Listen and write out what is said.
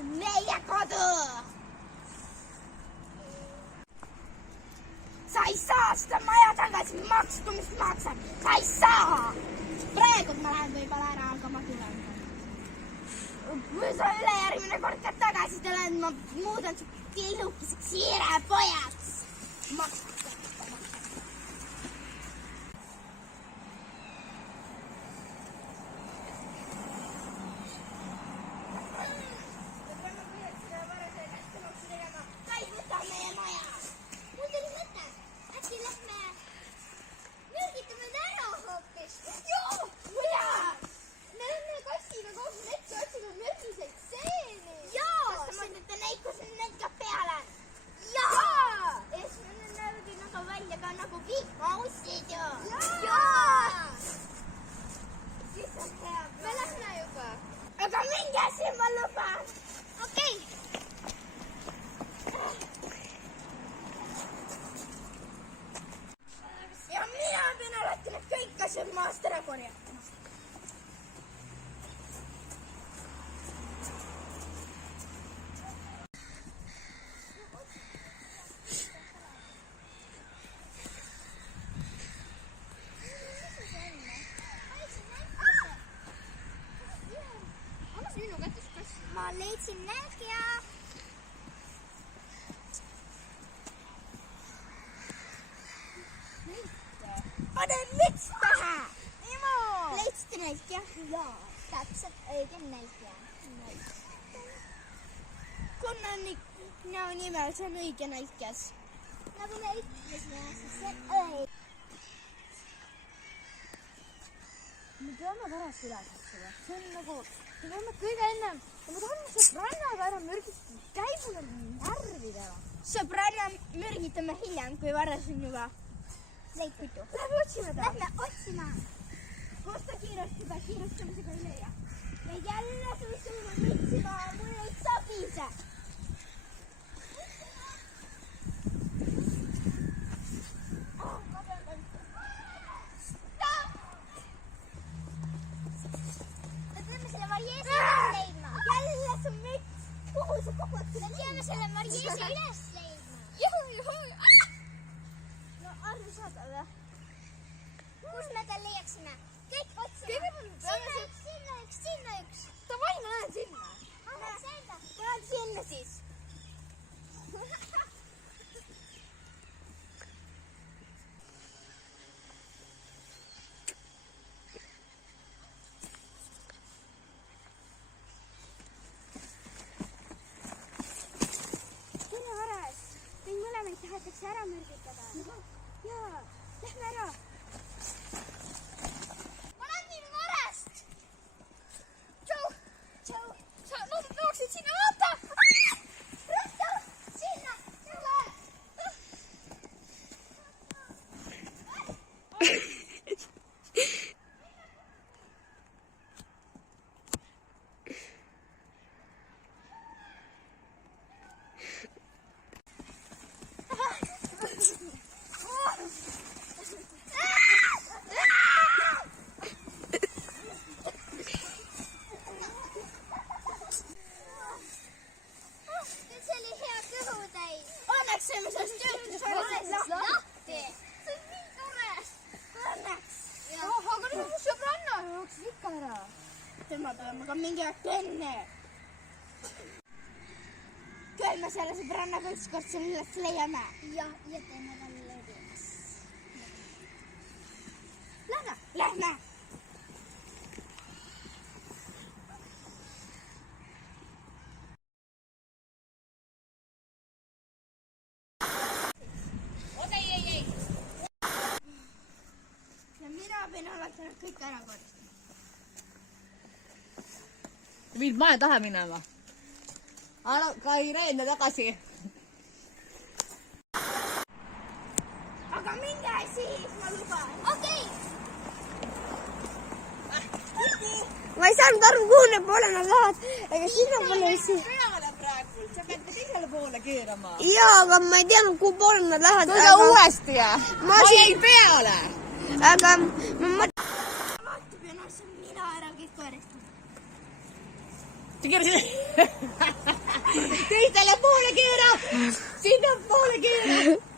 nüüd meie kodu. Sa ei saa seda maja tagasi maksta, mis maksab. Sa ei saa. Praegu ma lähen võib-olla ära, aga ma tulen. Kui sa ülejärgmine kord ka tagasi tuled, ma muudan su tillukeseks hiirepojaks. Maksa. Aga minge siin, ma luban. Okei. Ja mina pean alati need kõik asjad maast ära korjatama. Ma leidsin nälgja. Pane lits pähe! Imo! Leidsid nälgja? Jaa, täpselt õige nälgja. Kuna nimel see on õige nälgjas? Nagu me ütlesime, siis see on õige. Me peame pärast üle sattuma. See on nagu... Me peame kõige ennem... Ma tahan sõbrannaga ära mürgitada. Käi mulle närvidega. Sõbranna mürgitame hiljem, kui varas on juba. Leid kutu. Lähme otsime ta. Lähme otsima. Kosta kiirustada, kiirustamisega ei leia. Ja jälle suitsuma mütsima. Mul ei sobise. Selle Marjeesi üles leidma. Juhu. No arvu saada või? Kus me ta leiaksime? Kõik otsime. Sinna üks. Davai, ma lähen sinna. Ma lähen sinna siis. Tahetakse ära mürgitada. Jaa, lähme ära. Ma lähen nii varest. Tšau. Sa nooksid sinna, vaata. Rõhta, sinna. Tema peame ka mingi aeg enne. Küll me selle sõbrannaga ükskord selle üles leiame. Ja teeme talle levimas. Lähme! Ei. Ja mina pean alati nad kõik ära korjama. Viid maja taha minema. Ka ei reedne tagasi. Aga minge siis, ma luban. Okei. Ma ei saanud aru, kuhu ne poole nad lähevad. Ega sinna poole siis. Peale praegu. Sa pead teisele poole keerama. Jaa, aga ma ei teadnud, kuhu poole nad lähevad. Tulge uuesti ja. Ma jäin peale. Aga ma mõtlen. Alati pean asja mina ära kõik korjastama. Teisele poole keera! Sinna poole keera!